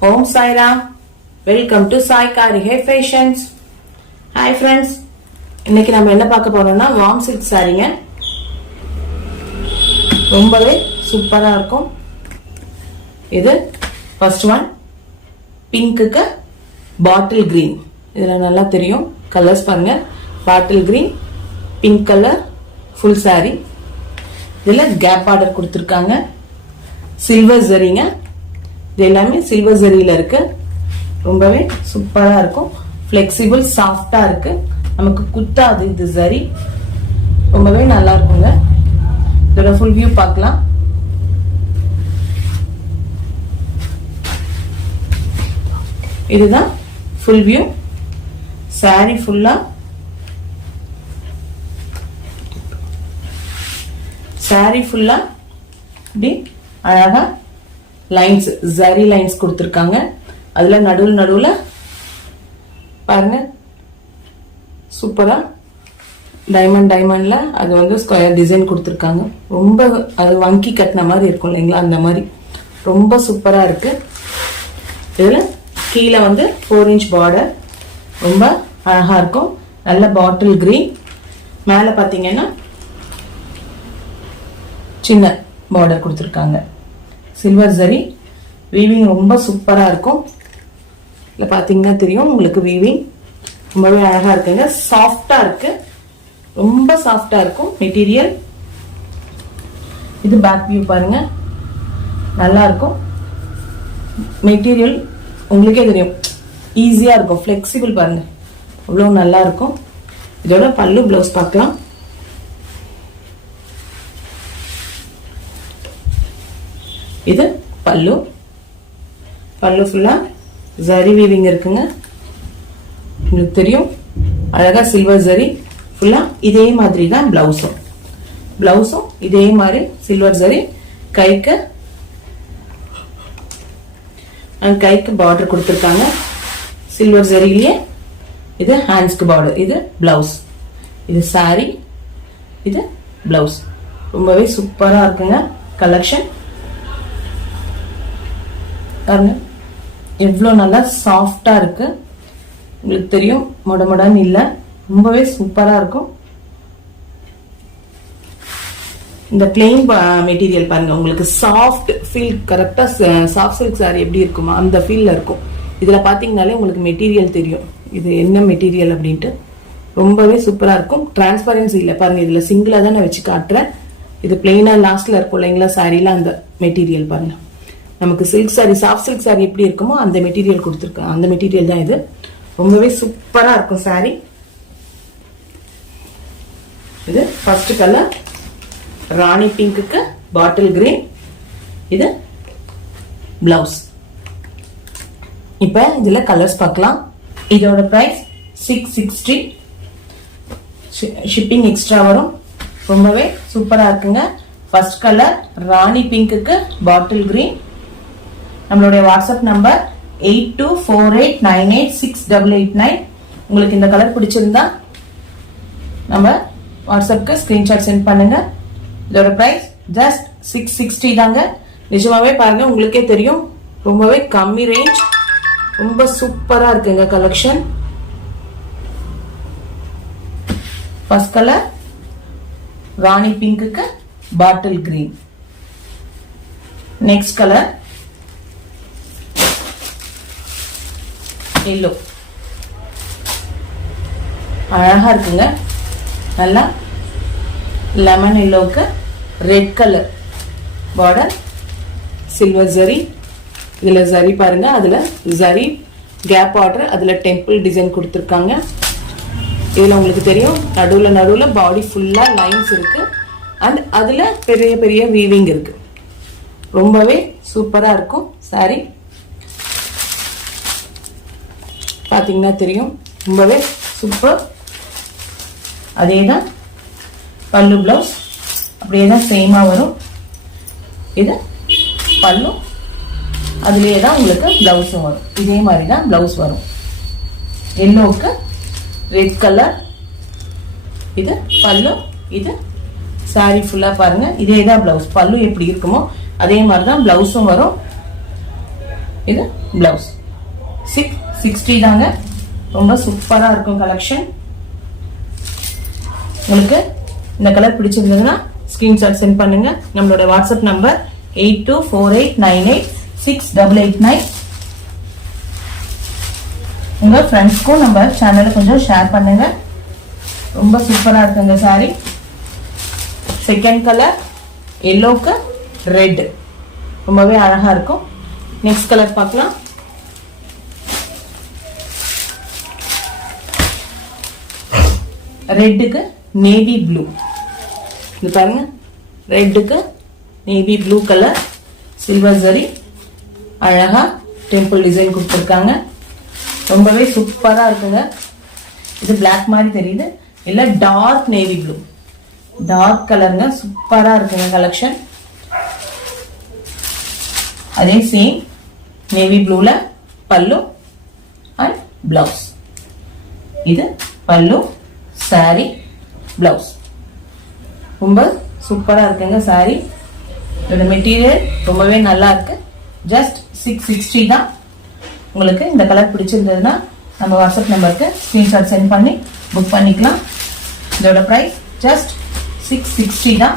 Om Sai Ram. Welcome to Sai Karige Fashions. Hi friends. இன்னைக்கு நம்ம என்ன பார்க்க போறோம்னா வார்ம் சில்க் சாரீங்க. ரொம்பவே சூப்பரா இருக்கும். இது ஃபர்ஸ்ட் ஒன் பிங்க்குக்கு பாட்டில் கிரீன். இதெல்லாம் நல்லா தெரியும். கலர்ஸ் பாருங்க. Bottle green, pink colour, full sorry. இதுல கேப் பார்டர் கொடுத்திருக்காங்க. சில்வர் ஜரிங்க. இது எல்லாமே சில்வர் ஜரியில இருக்கு. ரொம்பவே சூப்பரா இருக்கும். ஃபிளெக்சிபிள் சாஃப்டா இருக்கு. நமக்கு குத்தாது இது ஜரி. ரொம்பவே நல்லா இருக்குங்க. இதோட ஃபுல் வியூ பார்க்கலாம். இதுதான் ஃபுல் வியூ. சாரி ஃபுல்லா இப்படி அழகா லைன்ஸ், ஜரி லைன்ஸ் கொடுத்திருக்காங்க. அதுல நடுவுல பாருங்க சூப்பரா டைமண்ட்ல அது வந்து ஸ்கொயர் டிசைன் கொடுத்திருக்காங்க. ரொம்ப அது வங்கி கட்டின மாதிரி இருக்கும் இல்லைங்களா, அந்த மாதிரி ரொம்ப சூப்பரா இருக்கு. இதுல கீழே வந்து 4 இன்ச் பார்டர் ரொம்ப அழகா இருக்கும். நல்ல பாட்டில் கிரீன். மேல பாத்தீங்கன்னா சின்ன பார்டர் கொடுத்திருக்காங்க. சில்வர் ஜரி வீவிங் ரொம்ப சூப்பரா இருக்கும். இல்ல பாத்தீங்கன்னா தெரியும் உங்களுக்கு வீவிங் ரொம்பவே அழகா இருக்குங்க. சாஃப்டா இருக்கு. ரொம்ப சாஃப்டா இருக்கும் மெட்டீரியல். இது பேக் வியூ பாருங்க. நல்லா இருக்கும் மெட்டீரியல். உங்களுக்கே தெரியும் ஈஸியா இருக்கும். ஃபிளெக்சிபிள் பாருங்க அவ்வளவு நல்லா இருக்கும். இதோட பல்லு பிளவுஸ் பார்க்கலாம். இது பல்லு ஃபுல்லா ஜரி வீவிங் இருக்குங்க. உங்களுக்கு தெரியும் அழகா சில்வர் ஜரி ஃபுல்லா. இதே மாதிரி தான் பிளவுஸும் இதே மாதிரி சில்வர் ஜரி. கைக்கு பார்டர் கொடுத்திருக்காங்க சில்வர் ஜரியிலேயே. இது ஹேண்ட்ஸ்க்கு பார்டர். இது பிளவுஸ். இது சாரி, இது பிளவுஸ். ரொம்பவே சூப்பரா இருக்குங்க கலெக்ஷன். பாருங்க எவ்வளவு நல்லா சாஃப்டா இருக்கு. உங்களுக்கு தெரியும் மொடன்னு இல்ல. ரொம்பவே சூப்பரா இருக்கும். இந்த பிளெயின் மெட்டீரியல் பாருங்க உங்களுக்கு சாஃப்ட் ஃபீல். கரெக்டா சாஃப்ட் சில்க் சாரி எப்படி இருக்குமா அந்த ஃபீல்ல இருக்கும். இதுல பாத்தீங்கன்னாலே உங்களுக்கு மெட்டீரியல் தெரியும் இது என்ன மெட்டீரியல் அப்படின்ட்டு. ரொம்பவே சூப்பரா இருக்கும். டிரான்ஸ்பரன்சி இல்ல பாருங்க. இதுல சிங்கிளா தான் நான் வச்சு காட்டுறேன். இது பிளெயினா லாஸ்ட்ல இருக்கும் இல்லைங்களா சாரில, அந்த மெட்டீரியல் பாருங்க. நமக்கு silk sorry, soft silk sorry எப்படி இருக்குமோ அந்த மெட்டீரியல் கொடுத்துருக்காங்க. அந்த மெட்டீரியல் தான் இது. ரொம்பவே சூப்பரா இருக்கும் சாரி. இது ஃபர்ஸ்ட் கலர் ராணி பிங்க்குக்கு பாட்டில் கிரீன். இது பிளவுஸ். இப்ப இதுல கலர்ஸ் பார்க்கலாம். இதோட பிரைஸ் 660. ஷிப்பிங் எக்ஸ்ட்ரா வரும். ரொம்பவே சூப்பரா இருக்குங்க. ஃபர்ஸ்ட் கலர் ராணி பிங்க்குக்கு பாட்டில் கிரீன். நம்மளுடைய வாட்ஸ்அப் நம்பர் 8248986889. உங்களுக்கு இந்த கலர் பிடிச்சிருந்தா நம்ம வாட்ஸ்அப்க்கு ஸ்கிரீன்ஷாட் சென்ட் பண்ணுங்க. இதோட பிரைஸ் ஜஸ்ட் 660 தாங்க. நிஜமாவே பாருங்க உங்களுக்கே தெரியும் ரொம்பவே கம்மி ரேஞ்ச். ரொம்ப சூப்பரா இருக்குங்க கலெக்ஷன். ஃபர்ஸ்ட் கலர் ராணி பிங்க்குக்கு bottle green. Next colour yellow. அழகா இருக்குங்க. நல்லா லெமன் எல்லோவுக்கு red colour border, silver zari. இதுல ஜரி பாருங்க. அதுல ஜரி கேப் பார்டர், அதுல டெம்பிள் டிசைன் கொடுத்திருக்காங்க. இதுல உங்களுக்கு தெரியும் நடுவுல பாடி ஃபுல்லா லைன்ஸ் இருக்கு. அண்ட் அதுல பெரிய வீவிங் இருக்கு. ரொம்பவே சூப்பரா இருக்கும் சாரி. பாத்தீங்கன்னா தெரியும் ரொம்பவே சூப்பர். அதேதான் பல்லு பிளவுஸ் அப்படியே தான் சேமா வரும். இது பல்லு, அதுலயே தான் உங்களுக்கு பிளவுஸும் வரும். இதே மாதிரி தான் பிளவுஸ் வரும். எல்லோவுக்கு ரெட் கலர். இது பல்லு, இது சாரி ஃபுல்லா பாருங்க. இதே தான் பிளவுஸ். பல்லு எப்படி இருக்குமோ அதே மாதிரி தான் பிளவுஸும் வரும். இது பிளவுஸ் 660 தாங்க. ரொம்ப சூப்பரா இருக்கும் கலெக்ஷன். உங்களுக்கு இந்த கலர் பிடிச்சிருந்ததுன்னா ஸ்கிரீன்ஷாட் சென்ட் பண்ணுங்க. நம்மளோட வாட்ஸ்அப் நம்பர் 8248986889. உங்க ஃப்ரெண்ட்ஸ்க்கும் நம்ம சேனலை கொஞ்சம் ஷேர் பண்ணுங்க. ரொம்ப சூப்பரா இருக்கு இந்த சாரி. செகண்ட் கலர் எல்லோக்கு ரெட், ரொம்பவே அழகா இருக்கும். நெக்ஸ்ட் கலர் பார்க்கலாம். ரெட்டுக்கு நேவி ப்ளூ. இது பாருங்க, ரெட்டுக்கு navy blue colour, silver zari, அழகா டெம்பிள் டிசைன் கொடுத்துருக்காங்க. ரொம்பவே சூப்பரா இருக்குங்க. இது பிளாக் மாதிரி தெரியுது, இல்ல டார்க் நேவி ப்ளூ, டார்க் கலருங்க. சூப்பரா இருக்குங்க கலெக்ஷன். அதே சேம் நேவி ப்ளூல பல்லு அண்ட் பிளவுஸ். இது பல்லு, சாரி, பிளவுஸ். ரொம்ப சூப்பரா இருக்குங்க சாரி. இதோட மெட்டீரியல் ரொம்பவே நல்லா இருக்கு. ஜஸ்ட் 660 தான். உங்களுக்கு இந்த கலர் பிடிச்சிருந்ததுன்னா நம்ம வாட்ஸ்அப் நம்பருக்கு ஸ்கிரீன்ஷாட் சென்ட் பண்ணி புக் பண்ணிக்கலாம். இதோட பிரைஸ் ஜஸ்ட் 660 தான்.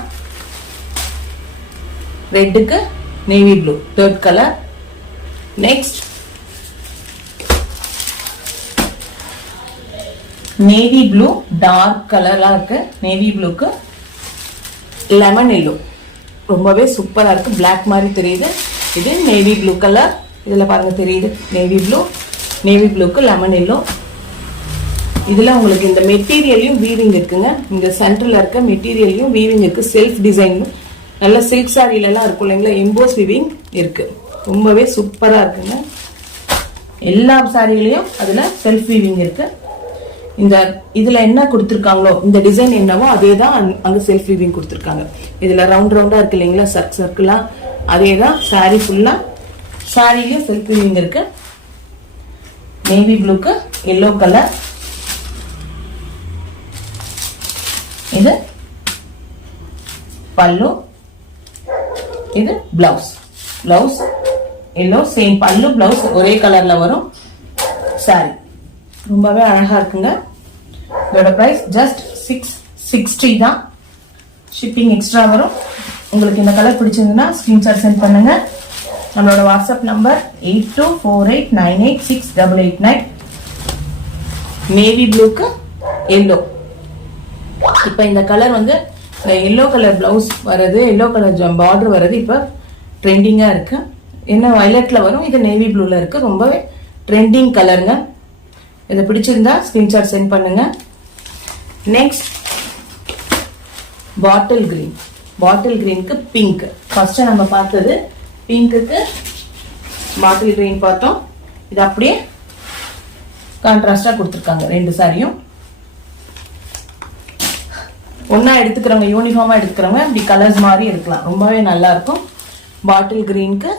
ரெட்டுக்கு navy blue, third colour. Next navy blue, dark கலர்லாம் இருக்கு. நேவி ப்ளூக்கு லெமன் எல்லோ, ரொம்பவே சூப்பரா இருக்கு. பிளாக் மாதிரி தெரியுது. இது நேவி ப்ளூ கலர். இதுல பாருங்க தெரியுது நேவி ப்ளூ, நேவி ப்ளூக்கு லெமன் எல்லோ. இதுல உங்களுக்கு இந்த மெட்டீரியலையும் வீவிங் இருக்குங்க. இந்த சென்டர்ல இருக்க மெட்டீரியலையும் வீவிங் இருக்கு. செல்ஃப் டிசைன், நல்ல சில்க் சாரில எல்லாம் இருக்கும் இல்லைங்களா, எம்போஸ் வீவிங் இருக்கு. ரொம்பவே சூப்பரா இருக்குங்க. எல்லா சாரிலையும் அதுல செல்ஃப் வீவிங் இருக்கு. இந்த இதுல என்ன கொடுத்திருக்காங்களோ, இந்த டிசைன் என்னவோ அதே தான் அங்க செல்ஃப் வீவிங் கொடுத்திருக்காங்க. இதுல ரவுண்ட் ரவுண்டா இருக்கு இல்லைங்களா, சர்க்கிளா, அதே தான் சாரி ஃபுல்லா. சாரிலயும் செல்ஃப் வீவிங் இருக்கு. நேவி ப்ளூக்கு எல்லோ கலர். இது பல்லு, இது blouse. Blouse yellow, same pallu blouse ஒரே கலர்ல வரும். சாரி ரொம்பவே அழகா இருக்குங்க. இதோட பிரைஸ் ஜஸ்ட் 660 தான். ஷிப்பிங் எக்ஸ்ட்ரா வரும். உங்களுக்கு இந்த கலர் பிடிச்சிருந்ததுன்னா ஸ்கிரீன்ஷாட் சென்ட் பண்ணுங்க. நம்மளோட வாட்ஸ்அப் நம்பர் 8248986889. நேவி ப்ளூக்கு எல்லோ. இப்ப இந்த கலர் வந்து எல்லோ கலர் பிளவுஸ் வர்றது, எல்லோ கலர் பார்டர் வர்றது இப்ப ட்ரெண்டிங்கா இருக்கு. என்ன வயலட்ல வரும், இது நேவி ப்ளூல இருக்கு. ரொம்பவே ட்ரெண்டிங் கலருங்க. இதை பிடிச்சிருந்தா ஸ்கிரீன்ஷாட் சென்ட் பண்ணுங்க. Next bottle green. பாட்டில் கிரீனுக்கு பிங்க். ஃபர்ஸ்ட் நம்ம பார்த்தது பிங்க்குக்கு பாட்டில் கிரீன் பார்த்தோம். இது அப்படியே கான்ட்ராஸ்டா கொடுத்துருக்காங்க. ரெண்டு சாரியும் ஒன்னா எடுத்துக்கிறவங்க, யூனிஃபார்மா எடுத்துக்கிறவங்க இப்படி கலர்ஸ் மாதிரி எடுக்கலாம். ரொம்பவே நல்லா இருக்கும். பாட்டில் கிரீனுக்கு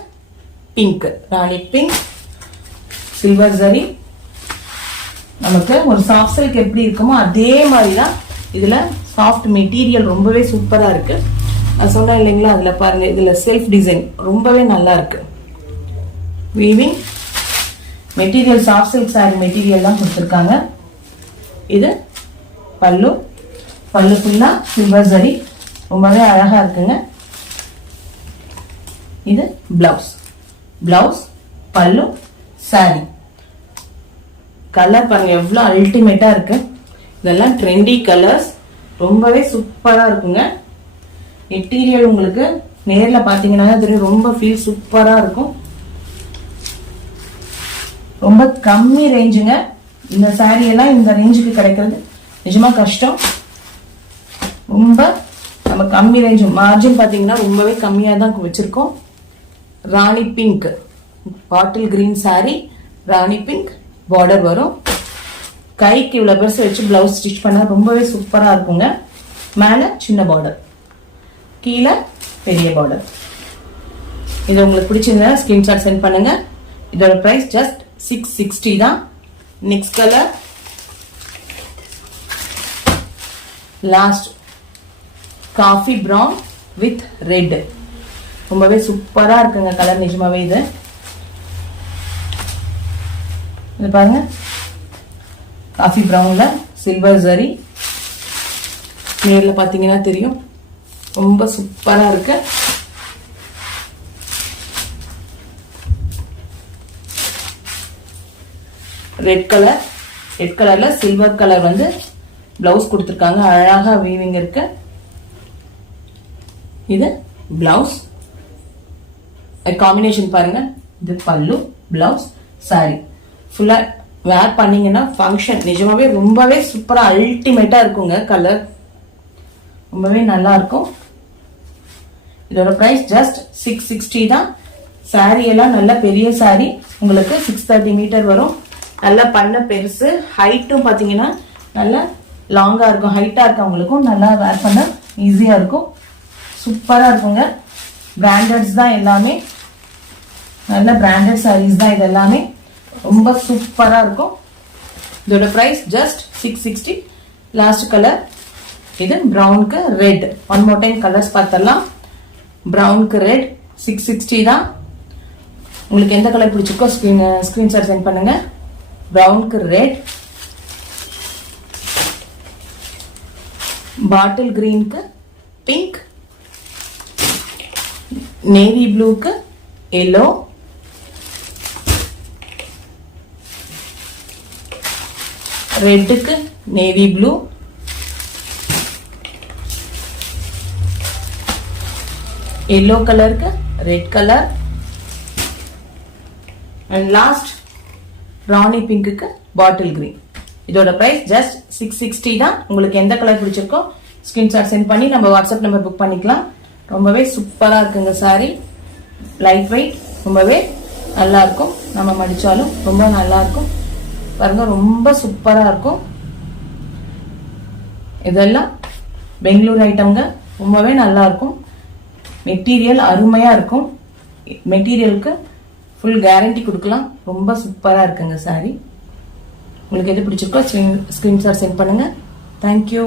பிங்க், ராணி பிங்க், சில்வர் ஜரி. நமக்கு ஒரு சாஃப்ட் சில்க் எப்படி இருக்குமோ அதே மாதிரி தான் இதுல சாஃப்ட் மெட்டீரியல். ரொம்பவே சூப்பரா இருக்கு. நான் சொன்னேன் இல்லைங்களா, அதுல பாருங்க, இதுல செல்ஃப் டிசைன் ரொம்பவே நல்லா இருக்கு. Weaving material soft silk sorry material தான் கொடுத்துருக்காங்க. இது பல்லு, பல்லு ஃபுல்லா சில்வர் ஜரி, ரொம்பவே அழகா இருக்குங்க. இது பிளவுஸ், பிளவுஸ் பல்லு சாரி. கலர் பாருங்க எவ்வளவு அல்டிமேட்டா இருக்கு. இதெல்லாம் ட்ரெண்டி கலர்ஸ், ரொம்பவே சூப்பரா இருக்குங்க. மெட்டீரியல் உங்களுக்கு நேர்ல பாத்தீங்கன்னா தெரியும், ரொம்ப ஃபீல் சூப்பரா இருக்கும். ரொம்ப கம்மி ரேஞ்சுங்க. இந்த சாரி எல்லாம் இந்த ரேஞ்சுக்கு கிடைக்கிறது நிஜமா கஷ்டம். ரொம்ப நம்ம கம்மி ரேஞ்ச், மார்ஜின் பாத்தீங்கன்னா ரொம்பவே கம்மியா தான் வச்சிருக்கோம். ராணி பிங்க் பாட்டில் கிரீன் சாரி, ராணி பிங்க் பார்டர் வரும். கைக்கு இவ்வளவு பெருசு வச்சு பிளவுஸ் ஸ்டிச் பண்ணா ரொம்பவே சூப்பரா இருக்குங்க. மேல சின்ன பார்டர், கீழே பெரிய பார்டர். இது உங்களுக்கு பிடிச்சிருந்தா ஸ்கிரீன்ஷாட் சென்ட் பண்ணுங்க. இதோட பிரைஸ் ஜஸ்ட் 660 தான். Next colour last coffee brown with red. ரொம்பவே சூப்பரா இருக்குங்க கலர் நிஜமாவே. இது இது பாருங்க, காஃபி ப்ரௌன்ல சில்வர் ஜரி. நேரில் பார்த்தீங்கன்னா தெரியும், ரொம்ப சூப்பரா இருக்கு. ரெட் கலர்ல சில்வர் கலர் வந்து பிளவுஸ் கொடுத்துருக்காங்க. அழகா வீவிங் இருக்கு. இது பிளவுஸ் காம்பினேஷன் பாருங்க. இது பல்லு, பிளவுஸ், சாரி. ஃபுல்லா வேர் பண்ணீங்கன்னா ஃபங்க்ஷன் நிஜமாவே ரொம்பவே சூப்பரா அல்டிமேட்டா இருக்குங்க. கலர் ரொம்பவே நல்லா இருக்கும். இதோட பிரைஸ் ஜஸ்ட் 660 தான். சாரி எல்லாம் நல்ல பெரிய சாரி, உங்களுக்கு 630 மீட்டர் வரும். நல்லா பண்ண பெருசு. ஹைட்டும் பாத்தீங்கன்னா நல்லா லாங்கா இருக்கும். ஹைட்டா இருக்கவங்களுக்கும் நல்லா வேர் பண்ண ஈஸியா இருக்கும். சூப்பரா இருக்குங்க. பிராண்டட்ஸ் தான் எல்லாமே, நல்ல பிராண்டட் சாரீஸ் தான் இது எல்லாமே. ரொம்ப சூப்பரா இருக்கும். இதோட பிரைஸ் ஜஸ்ட் 660. லாஸ்ட் கலர் இது பிரவுனுக்கு red. One more time colours பார்த்தலாம். பிரவுனுக்கு ரெட் 660 தான். உங்களுக்கு எந்த கலர் பிடிச்சிருக்கோ ஸ்கிரீன்ஷாட் சென்ட் பண்ணுங்க. பிரவுனுக்கு ரெட், பாட்டில் கிரீனுக்கு பிங்க், நேவி ப்ளூக்கு எல்லோ, ரெட்டுக்கு நேவி ப்ளூ, எல்லோ கலருக்கு red colour, and last Rani பிங்க்குக்கு பாட்டில் கிரீன். இதோட பிரைஸ் ஜஸ்ட் 660 தான். உங்களுக்கு எந்த கலர் பிடிச்சிருக்கோ ஸ்கிரீன்ஷாட் சென்ட் பண்ணி நம்ம வாட்ஸ்அப் நம்பர் புக் பண்ணிக்கலாம். ரொம்பவே சூப்பரா இருக்குங்க சாரி. லைட் வெயிட், ரொம்பவே நல்லா இருக்கும். நம்ம மடிச்சாலும் ரொம்ப நல்லா இருக்கும். பாருங்க, ரொம்ப சூப்பரா இருக்கும். இதெல்லாம் பெங்களூர் ஐட்டம்ங்க. ரொம்பவே நல்லா இருக்கும். மெட்டீரியல் அருமையா இருக்கும். மெட்டீரியலுக்கு ஃபுல் கேரண்டி கொடுக்கலாம். ரொம்ப சூப்பரா இருக்குங்க சாரி. உங்களுக்கு எது பிடிச்சிருக்கோ ஸ்கிரீன்ஷாட் சென்ட் பண்ணுங்க. தேங்க்யூ.